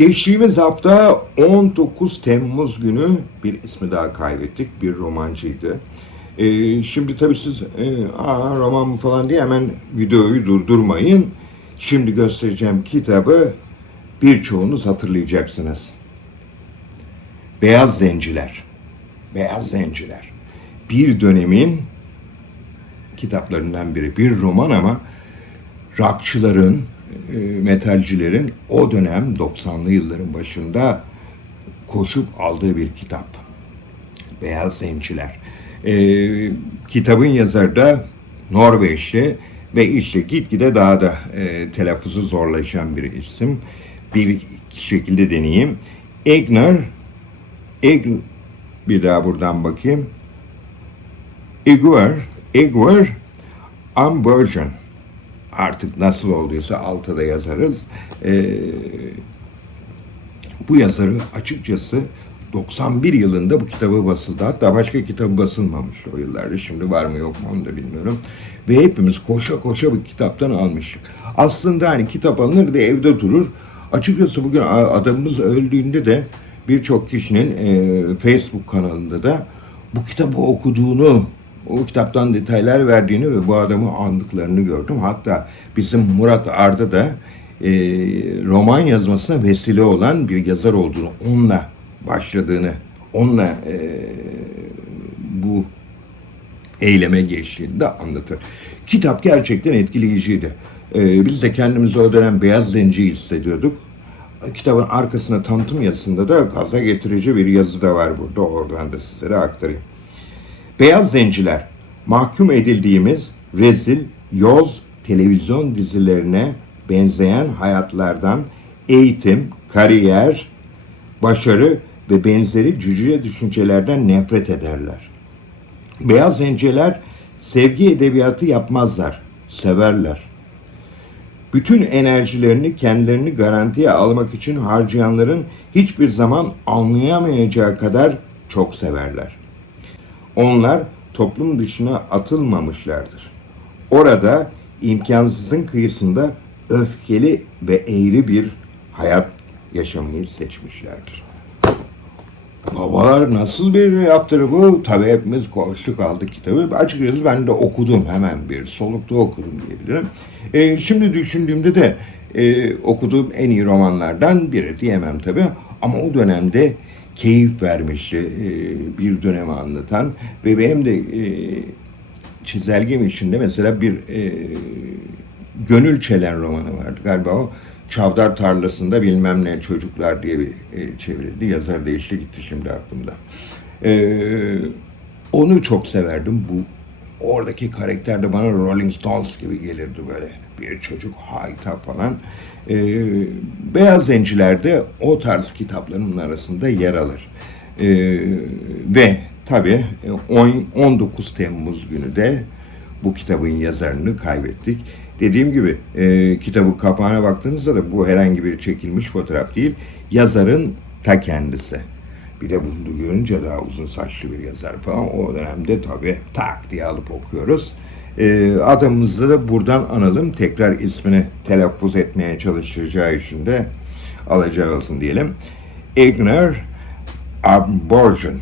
Geçtiğimiz hafta 19 Temmuz günü bir ismi daha kaybettik. Bir romancıydı. Ee, şimdi tabii siz e, Aa, roman mı falan diye hemen videoyu durdurmayın. Şimdi göstereceğim kitabı birçoğunuz hatırlayacaksınız. Beyaz Zenciler. Beyaz Zenciler. Bir dönemin kitaplarından biri. Bir roman ama rockçıların, metalcilerin o dönem 90'lı yılların başında koşup aldığı bir kitap. Beyaz Zenciler. E, kitabın yazarı da Norveçli ve işte gitgide daha da e, telaffuzu zorlaşan bir isim. Bir şekilde deneyeyim. Egner, Egn, bir daha buradan bakayım. Igor, Igor Ambergen. Artık nasıl olduysa altta da yazarız. Ee, bu yazarı açıkçası 91 yılında bu kitabı basıldı. Hatta başka kitabı basılmamış o yıllarda. Şimdi var mı yok mu onu da bilmiyorum. Ve hepimiz koşa koşa bu kitaptan almıştık. Aslında hani kitap alınır da evde durur. Açıkçası bugün adamımız öldüğünde de birçok kişinin e, Facebook kanalında da bu kitabı okuduğunu, o kitaptan detaylar verdiğini ve bu adamı andıklarını gördüm. Hatta bizim Murat Arda da e, roman yazmasına vesile olan bir yazar olduğunu, onunla başladığını, onunla e, bu eyleme geçtiğini de anlatır. Kitap gerçekten etkileyiciydi. E, biz de kendimizi o dönem beyaz zenci hissediyorduk. Kitabın arkasına tanıtım yazısında da gaza getirici bir yazı da var burada. Oradan da sizlere aktarayım. Beyaz Zenciler, mahkum edildiğimiz rezil, yoz televizyon dizilerine benzeyen hayatlardan eğitim, kariyer, başarı ve benzeri cüce düşüncelerden nefret ederler. Beyaz Zenciler sevgi edebiyatı yapmazlar, severler. Bütün enerjilerini kendilerini garantiye almak için harcayanların hiçbir zaman anlayamayacağı kadar çok severler. Onlar toplum dışına atılmamışlardır. Orada imkansızın kıyısında öfkeli ve eğri bir hayat yaşamayı seçmişlerdir. Babalar nasıl bir yaptırı bu? Tabii hepimiz koştuk aldık kitabı. Açıkçası ben de okudum hemen bir solukta okudum diyebilirim. Ee, şimdi düşündüğümde de e, okuduğum en iyi romanlardan biri diyemem tabii. Ama o dönemde keyif vermişti e, bir dönemi anlatan ve benim de e, çizelgem içinde mesela bir e, Gönül Çelen romanı vardı. Galiba o Çavdar Tarlası'nda bilmem ne çocuklar diye bir e, çevrildi. Yazar değişti gitti şimdi aklımda. E, onu çok severdim. Bu oradaki karakter de bana Rolling Stones gibi gelirdi böyle. Bir çocuk hayta falan. E, Beyaz Zenciler de o tarz kitapların arasında yer alır. E, ve tabii e, on- 19 Temmuz günü de bu kitabın yazarını kaybettik. Dediğim gibi e, kitabın kapağına baktığınızda da bu herhangi bir çekilmiş fotoğraf değil. Yazarın ta kendisi. Bir de bunu görünce daha uzun saçlı bir yazar falan. O dönemde tabii tak diye alıp okuyoruz. E, adamımızı da buradan analım. Tekrar ismini telaffuz etmeye çalışacağı için de alacağı olsun diyelim. Ignar Abortion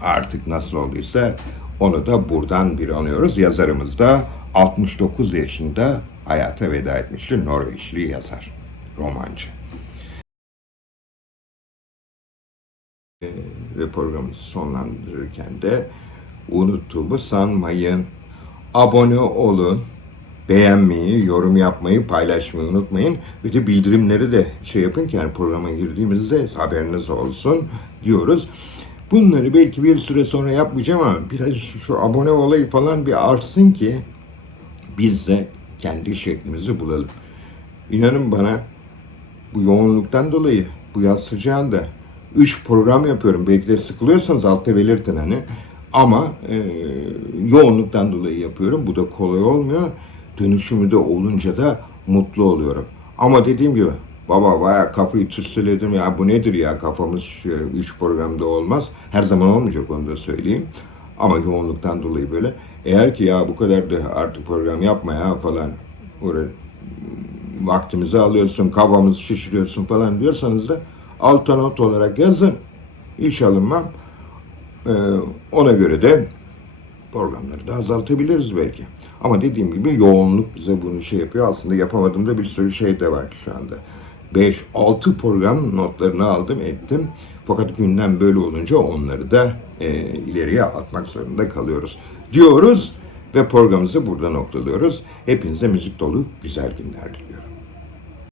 artık nasıl olduysa onu da buradan bir anıyoruz. Yazarımız da 69 yaşında hayata veda etmişti. Norveçli yazar, romancı. Ve programı sonlandırırken de unuttuğumu sanmayın. Abone olun. Beğenmeyi, yorum yapmayı, paylaşmayı unutmayın. Ve de bildirimleri de şey yapın ki yani programa girdiğimizde haberiniz olsun diyoruz. Bunları belki bir süre sonra yapmayacağım ama biraz şu, şu abone olayı falan bir artsın ki biz de kendi şeklimizi bulalım. İnanın bana bu yoğunluktan dolayı bu yaz sıcağında 3 program yapıyorum. Belki de sıkılıyorsanız altta belirtin hani. Ama e, yoğunluktan dolayı yapıyorum. Bu da kolay olmuyor. Dönüşümü de olunca da mutlu oluyorum. Ama dediğim gibi baba bayağı kafayı tütsüledim ya bu nedir ya kafamız şu 3 programda olmaz. Her zaman olmayacak onu da söyleyeyim. Ama yoğunluktan dolayı böyle. Eğer ki ya bu kadar da artık program yapma ya falan uğra- vaktimizi alıyorsun, kafamızı şişiriyorsun falan diyorsanız da alta not olarak yazın. İş alınmam. Ee, ona göre de programları da azaltabiliriz belki. Ama dediğim gibi yoğunluk bize bunu şey yapıyor. Aslında yapamadığımda bir sürü şey de var şu anda. 5-6 program notlarını aldım ettim. Fakat gündem böyle olunca onları da e, ileriye atmak zorunda kalıyoruz. Diyoruz ve programımızı burada noktalıyoruz. Hepinize müzik dolu güzel günler diliyorum.